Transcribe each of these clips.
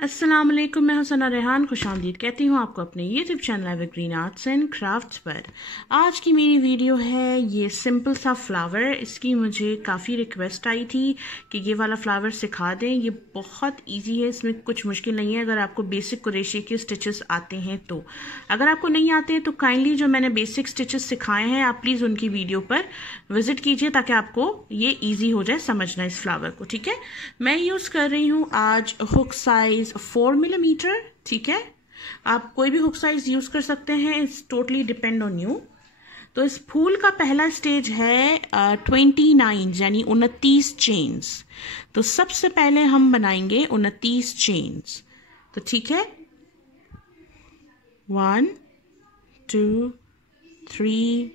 अस्सलाम वालेकुम, मैं हुसैना रेहान खुशामदीद कहती हूँ आपको अपने YouTube channel evergreen arts and crafts पर। आज की मेरी वीडियो है ये सिंपल सा फ्लावर। इसकी मुझे काफ़ी रिक्वेस्ट आई थी कि ये वाला फ्लावर सिखा दें। ये बहुत इजी है, इसमें कुछ मुश्किल नहीं है अगर आपको बेसिक क्रोशे के स्टिचेस आते हैं तो। अगर आपको नहीं आते हैं तो काइंडली जो मैंने बेसिक स्टिचेस सिखाए हैं आप प्लीज़ उनकी वीडियो पर विजिट कीजिए ताकि आपको ये ईजी हो जाए समझना इस फ्लावर को। ठीक है, मैं यूज़ कर रही हूँ आज हुक साइज 4 मिलीमीटर। ठीक है, आप कोई भी हुक साइज यूज कर सकते हैं, it's totally depend on you. तो इस फूल का पहला स्टेज है 29 यानी 29 चेन्स। तो सबसे पहले हम बनाएंगे 29 चेन्स। तो ठीक है, 1 2 3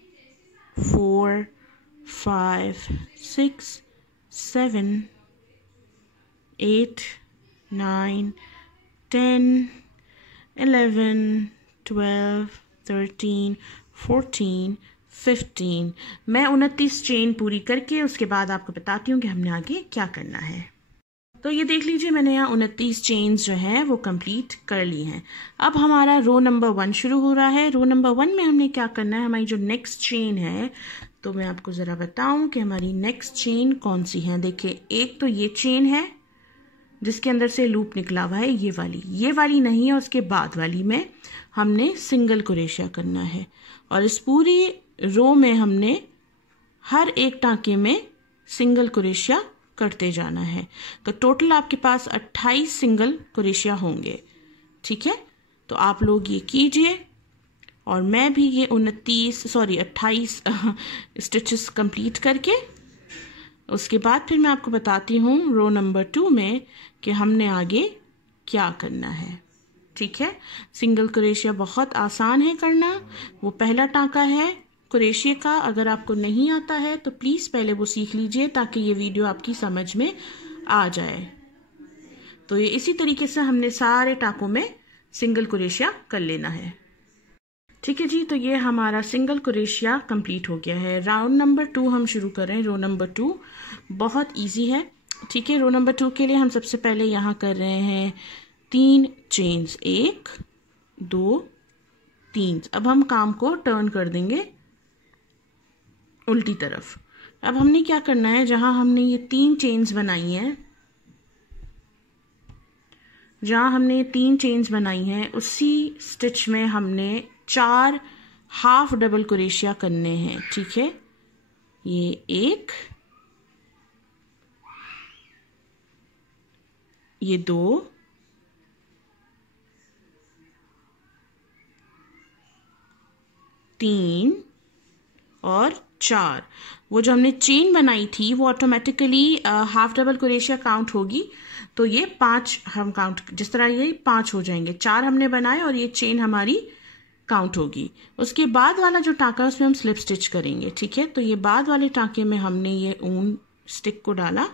4 5 6 7 8 9 10 11 12 13 14 15। मैं 29 चेन पूरी करके उसके बाद आपको बताती हूँ कि हमने आगे क्या करना है। तो ये देख लीजिए, मैंने यहाँ 29 चेन्स जो है वो कंप्लीट कर ली हैं। अब हमारा रो नंबर 1 शुरू हो रहा है। रो नंबर 1 में हमने क्या करना है, हमारी जो नेक्स्ट चेन है, तो मैं आपको ज़रा बताऊं कि हमारी नेक्स्ट चेन कौन सी है। देखिए, एक तो ये चेन है जिसके अंदर से लूप निकला हुआ है, ये वाली नहीं है, उसके बाद वाली में हमने सिंगल क्रोशिया करना है। और इस पूरी रो में हमने हर एक टांके में सिंगल क्रोशिया करते जाना है। तो टोटल आपके पास 28 सिंगल क्रोशिया होंगे। ठीक है, तो आप लोग ये कीजिए और मैं भी ये 28 स्टिचेस कंप्लीट करके उसके बाद फिर मैं आपको बताती हूँ रो नंबर 2 में कि हमने आगे क्या करना है। ठीक है, सिंगल क्रोशिया बहुत आसान है करना। वो पहला टांका है क्रोशिया का, अगर आपको नहीं आता है तो प्लीज़ पहले वो सीख लीजिए ताकि ये वीडियो आपकी समझ में आ जाए। तो ये इसी तरीके से हमने सारे टांकों में सिंगल क्रोशिया कर लेना है। ठीक है जी, तो ये हमारा सिंगल क्रोशिया कंप्लीट हो गया है। राउंड नंबर 2 हम शुरू कर रहे हैं। रो नंबर 2 बहुत इजी है। ठीक है, रो नंबर 2 के लिए हम सबसे पहले यहाँ कर रहे हैं 3 चेन्स, 1 2 3। अब हम काम को टर्न कर देंगे उल्टी तरफ। अब हमने क्या करना है, जहां हमने ये 3 चेन्स बनाई हैं, उसी स्टिच में हमने 4 हाफ डबल क्रोशिया करने हैं। ठीक है, ये 1, ये 2, तीन और 4। वो जो हमने चेन बनाई थी वो automatically half double crochet count होगी। तो ये 5 हम काउंट, जिस तरह ये 5 हो जाएंगे। 4 हमने बनाए और ये चेन हमारी काउंट होगी। उसके बाद वाला जो टांका है उसमें हम स्लिप स्टिच करेंगे। ठीक है, तो ये बाद वाले टांके में हमने ये ऊन स्टिक को डाला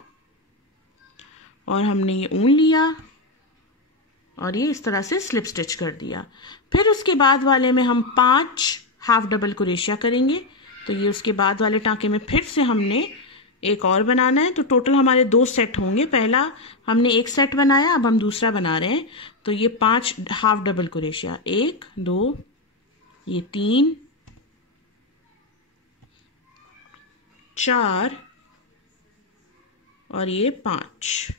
और हमने ये ऊन लिया और ये इस तरह से स्लिप स्टिच कर दिया। फिर उसके बाद वाले में हम 5 हाफ डबल क्रोशिया करेंगे। तो ये उसके बाद वाले टांके में फिर से हमने एक और बनाना है। तो टोटल हमारे 2 सेट होंगे। पहला हमने एक सेट बनाया, अब हम दूसरा बना रहे हैं। तो ये 5 हाफ डबल क्रोशिया, 1 2, ये 3 4 और ये 5।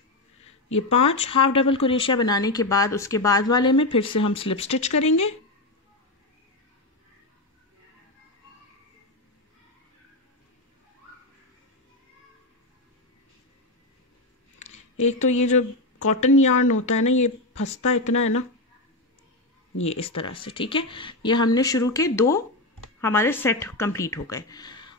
ये 5 हाफ डबल क्रोशिया बनाने के बाद उसके बाद वाले में फिर से हम स्लिप स्टिच करेंगे। एक तो ये जो कॉटन यार्न होता है ना, ये फंसता इतना है ना, ये इस तरह से। ठीक है, ये हमने शुरू के 2 हमारे सेट कंप्लीट हो गए।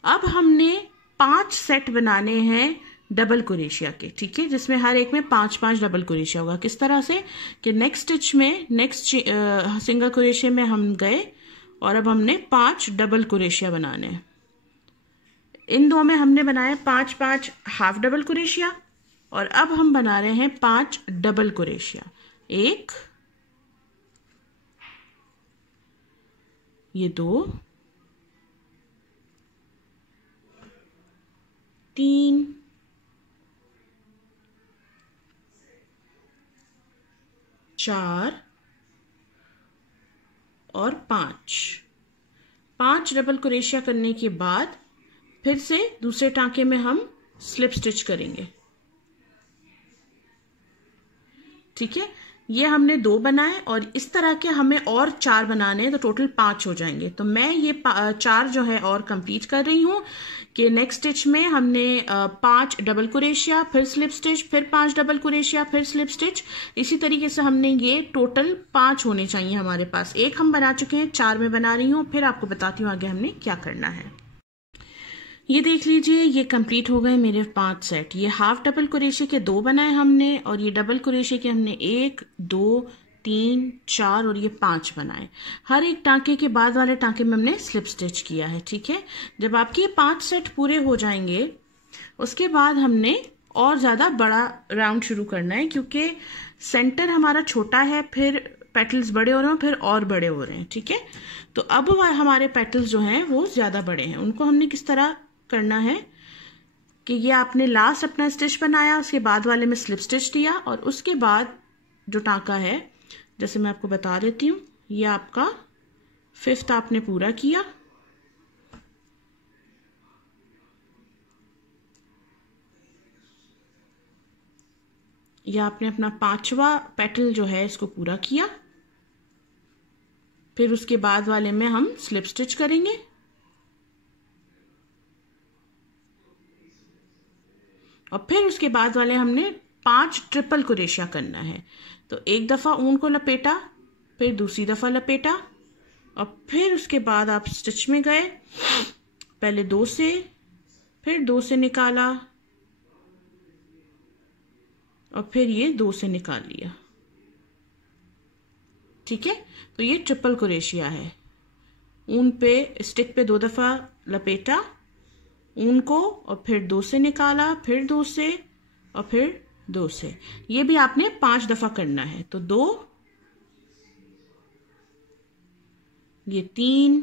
अब हमने 5 सेट बनाने हैं डबल क्रोशिया के। ठीक है, जिसमें हर एक में 5-5 डबल क्रोशिया होगा। किस तरह से कि नेक्स्ट स्टिच में सिंगल क्रोशिया में हम गए और अब हमने 5 डबल क्रोशिया बनाने हैं। इन 2 में हमने बनाए 5-5 हाफ डबल क्रोशिया और अब हम बना रहे हैं 5 डबल क्रोशिया। 1, ये 2, 3 4 और 5 डबल क्रोशिया करने के बाद फिर से दूसरे टांके में हम स्लिप स्टिच करेंगे। ठीक है, ये हमने 2 बनाए और इस तरह के हमें और 4 बनाने हैं, तो टोटल 5 हो जाएंगे। तो मैं ये 4 जो है और कंप्लीट कर रही हूं कि नेक्स्ट स्टिच में हमने 5 डबल क्रोशिया, फिर स्लिप स्टिच, फिर 5 डबल क्रोशिया, फिर स्लिप स्टिच। इसी तरीके से हमने ये टोटल 5 होने चाहिए हमारे पास। एक हम बना चुके हैं, 4 में बना रही हूँ, फिर आपको बताती हूँ आगे हमने क्या करना है। ये देख लीजिए, ये कंप्लीट हो गए मेरे 5 सेट। ये हाफ डबल क्रोशिया के 2 बनाए हमने और ये डबल क्रोशिया के हमने 1 2 3 4 और ये 5 बनाए। हर एक टांके के बाद वाले टांके में हमने स्लिप स्टिच किया है। ठीक है, जब आपके 5 सेट पूरे हो जाएंगे उसके बाद हमने और ज्यादा बड़ा राउंड शुरू करना है, क्योंकि सेंटर हमारा छोटा है, फिर पेटल्स बड़े हो रहे हैं, फिर और बड़े हो रहे हैं। ठीक है, तो अब हमारे पेटल्स जो हैं वो ज्यादा बड़े हैं। उनको हमने किस तरह करना है कि ये आपने लास्ट अपना स्टिच बनाया, उसके बाद वाले में स्लिप स्टिच दिया और उसके बाद जो टांका है, जैसे मैं आपको बता देती हूँ, ये आपका 5th आपने पूरा किया। या आपने अपना 5वां पेटल जो है इसको पूरा किया, फिर उसके बाद वाले में हम स्लिप स्टिच करेंगे और फिर उसके बाद वाले हमने 5 ट्रिपल क्रोशिया करना है। तो एक दफा ऊन को लपेटा, फिर दूसरी दफा लपेटा और फिर उसके बाद आप स्टिच में गए, पहले 2 से, फिर 2 से निकाला और फिर ये 2 से निकाल लिया। ठीक है, तो ये ट्रिपल क्रोशिया है। ऊन पे, स्टिक पे 2 दफा लपेटा ऊन को और फिर 2 से निकाला, फिर 2 से और फिर 2 से। ये भी आपने 5 दफा करना है। तो 2, ये 3,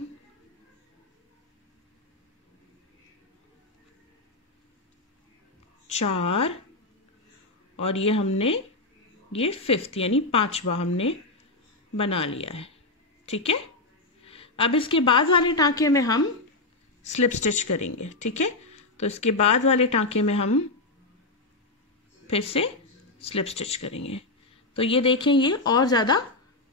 4 और ये हमने ये 5th यानी 5वां हमने बना लिया है। ठीक है, अब इसके बाद वाले टांके में हम स्लिप स्टिच करेंगे। ठीक है, तो इसके बाद वाले टांके में हम फिर से स्लिप स्टिच करेंगे। तो ये देखें, ये और ज्यादा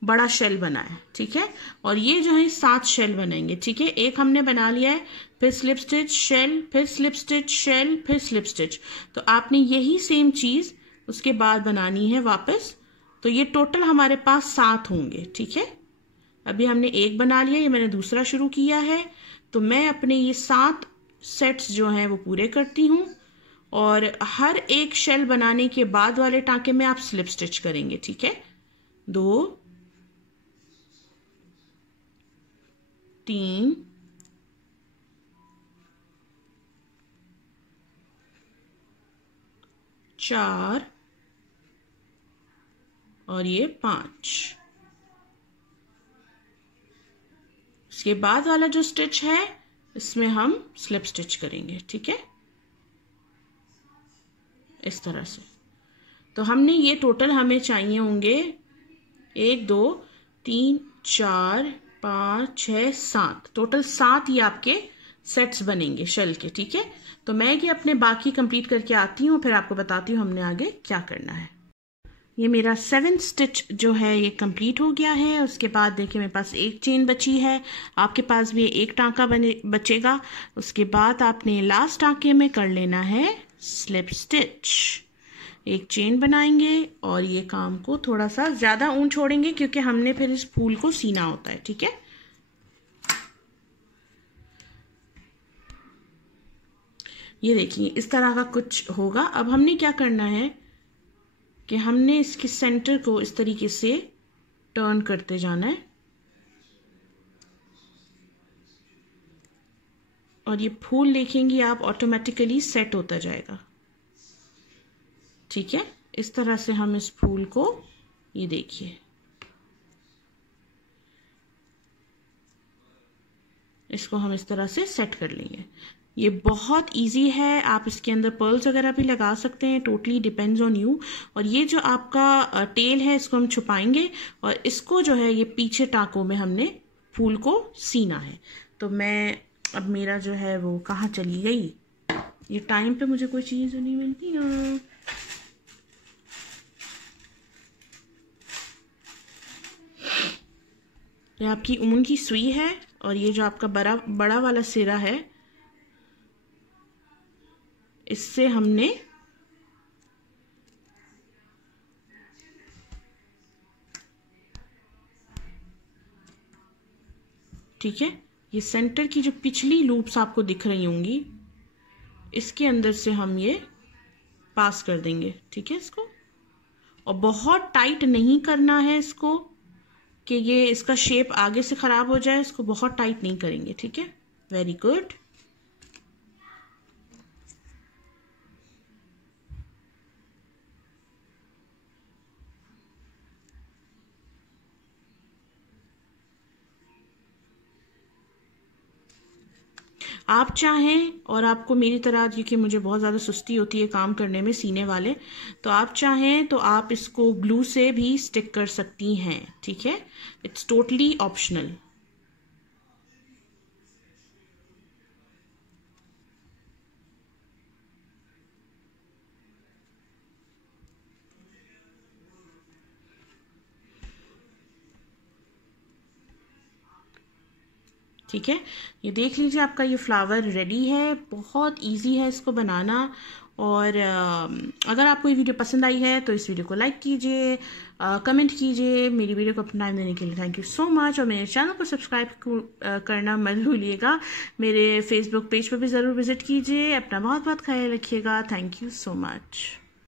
बड़ा शेल बना है। ठीक है, और ये जो है 7 शेल बनेंगे। ठीक है, एक हमने बना लिया है, फिर स्लिप स्टिच, शेल, फिर स्लिप स्टिच, शेल, फिर स्लिप स्टिच। तो आपने यही सेम चीज उसके बाद बनानी है वापस। तो ये टोटल हमारे पास 7 होंगे। ठीक है, अभी हमने एक बना लिया, ये मैंने दूसरा शुरू किया है। तो मैं अपने ये 7 सेट्स जो हैं वो पूरे करती हूँ और हर एक शेल बनाने के बाद वाले टांके में आप स्लिप स्टिच करेंगे। ठीक है, 2 3 4 और ये 5। इसके बाद वाला जो स्टिच है इसमें हम स्लिप स्टिच करेंगे। ठीक है, इस तरह से। तो हमने ये टोटल हमें चाहिए होंगे 1 2 3 4 5 6 7, टोटल 7 ही आपके सेट्स बनेंगे शेल के। ठीक है, तो मैं ये अपने बाकी कंप्लीट करके आती हूँ, फिर आपको बताती हूँ हमने आगे क्या करना है। ये मेरा 7th स्टिच जो है ये कंप्लीट हो गया है। उसके बाद देखिए मेरे पास एक चेन बची है, आपके पास भी एक टांका बचेगा। उसके बाद आपने लास्ट टांके में कर लेना है स्लिप स्टिच। एक चेन बनाएंगे और ये काम को थोड़ा सा ज्यादा ऊन छोड़ेंगे क्योंकि हमने फिर इस फूल को सीना होता है। ठीक है, ये देखिए इस तरह का कुछ होगा। अब हमने क्या करना है कि हमने इसके सेंटर को इस तरीके से टर्न करते जाना है और ये फूल देखेंगे आप ऑटोमेटिकली सेट होता जाएगा। ठीक है, इस तरह से हम इस फूल को, ये देखिए इसको हम इस तरह से सेट कर लेंगे। ये बहुत इजी है, आप इसके अंदर पर्ल्स वगैरह भी लगा सकते हैं, टोटली डिपेंड्स ऑन यू। और ये जो आपका टेल है इसको हम छुपाएंगे और इसको जो है ये पीछे टाकों में हमने फूल को सीना है। तो मैं अब मेरा जो है वो कहाँ चली गई, ये टाइम पे मुझे कोई चीज़ नहीं मिलती ना। ये आपकी ऊन की सुई है और ये जो आपका बड़ा वाला सिरा है इससे हमने ठीक है, ये सेंटर की जो पिछली लूप्स आपको दिख रही होंगी इसके अंदर से हम ये पास कर देंगे। ठीक है, इसको और बहुत टाइट नहीं करना है इसको कि ये इसका शेप आगे से खराब हो जाए, इसको बहुत टाइट नहीं करेंगे। ठीक है, वेरी गुड। आप चाहें और आपको मेरी तरह, क्योंकि मुझे बहुत ज़्यादा सुस्ती होती है काम करने में सीने वाले, तो आप चाहें तो आप इसको ग्लू से भी स्टिक कर सकती हैं। ठीक है, इट्स टोटली ऑप्शनल। ठीक है, ये देख लीजिए आपका ये फ्लावर रेडी है, बहुत इजी है इसको बनाना। और अगर आपको ये वीडियो पसंद आई है तो इस वीडियो को लाइक कीजिए, कमेंट कीजिए। मेरी वीडियो को अपना टाइम देने के लिए थैंक यू सो मच। और मेरे चैनल को सब्सक्राइब करना मत भूलिएगा। मेरे फेसबुक पेज पर भी ज़रूर विजिट कीजिए। अपना बहुत बहुत ख्याल रखिएगा। Thank you so much.